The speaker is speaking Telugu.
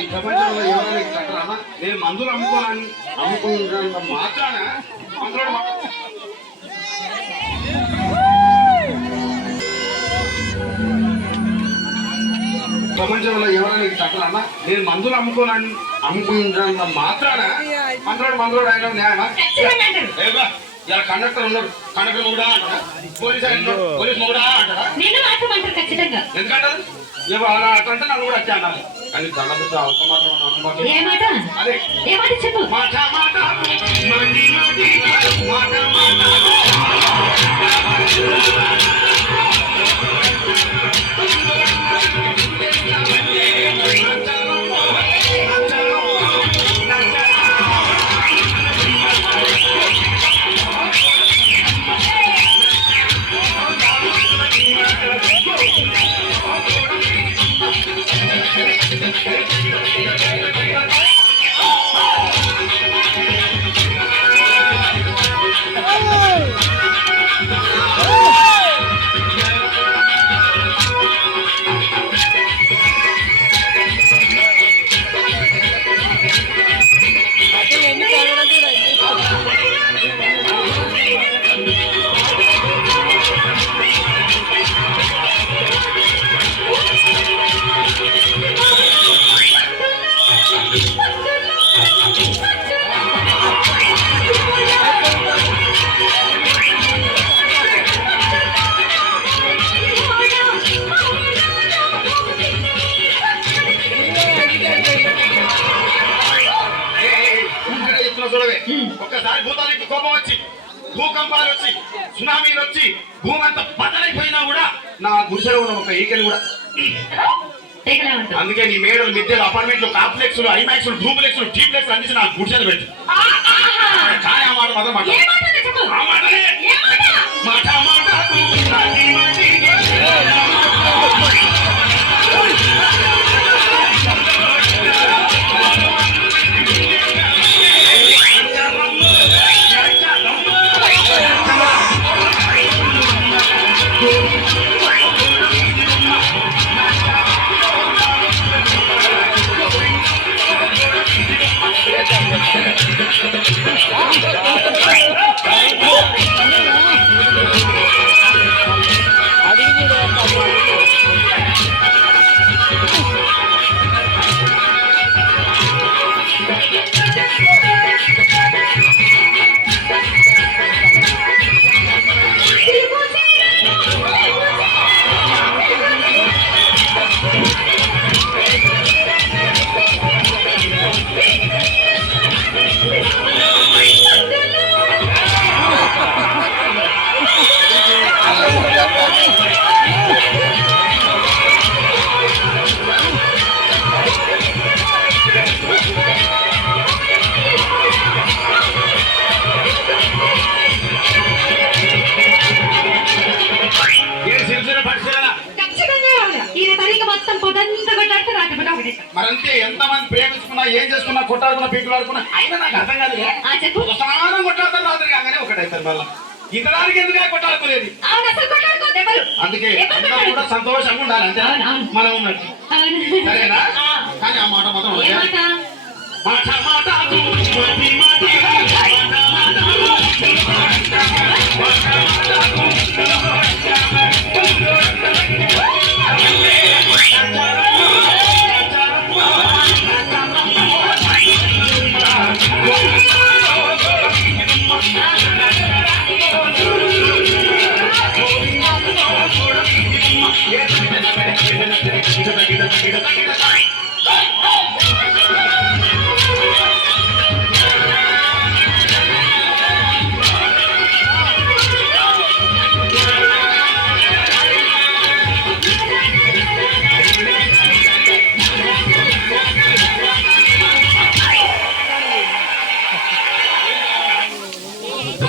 ఈ ప్రపంచంలో ఎవరైనా చక్కరమ్మా నేను మందులు అమ్ముకుంటున్నంత మాత్రాన ప్రపంచంలో ఎవరైనా చక్కరమ్మా నేను మందులు అమ్ముకుంటున్నంత మాత్రాన మందులోడు ఆయన న్యాయమా? ఇలా కండక్టర్ ఉన్నాడు, కండక్టర్ కూడా అంటారా? పోలీస్ కూడా అంటారా? ఎందుకంటారు? అలా అంటే నన్ను కూడా వచ్చా అన్నారు. కానీ దండ అవసరం మాత్రం అదే చెప్పు. మాట మాట ఒక్కసారి భూతానికి కోపం వచ్చి భూకంపాలు వచ్చి సునామీలు వచ్చి భూమి అంతా బద్దలైపోయినా కూడా నా గుడిసెలో ఉన్న ఒక ఈకలు కూడా. అందుకే నీ మేడలు మిద్దెలు అపార్ట్మెంట్లు కాంప్లెక్స్ ఐమాక్స్ డూప్లెక్స్ టీప్లెక్స్ అందించి నా గుడిసెలు పెట్టు. కానీ ఆ మాట మాత్రం మాట మరంతే ఎంతమంది ప్రేమించుకున్నా ఏం చేసుకున్నా కొట్టాడుకున్నా పీకులాడుకున్నా అయినా నాకు అర్థం కాదు. స్నానం కొట్లాడతారు రాత్రి కాగానే ఒకటైతారు మళ్ళీ ఇంతదానికి ఎందుకు కొట్టాడుకోలేదు. అందుకే కూడా సంతోషంగా ఉండాలి అంతే మనం ఉన్నట్టు. సరేనా? కానీ ఆ మాట మాత్రం మాట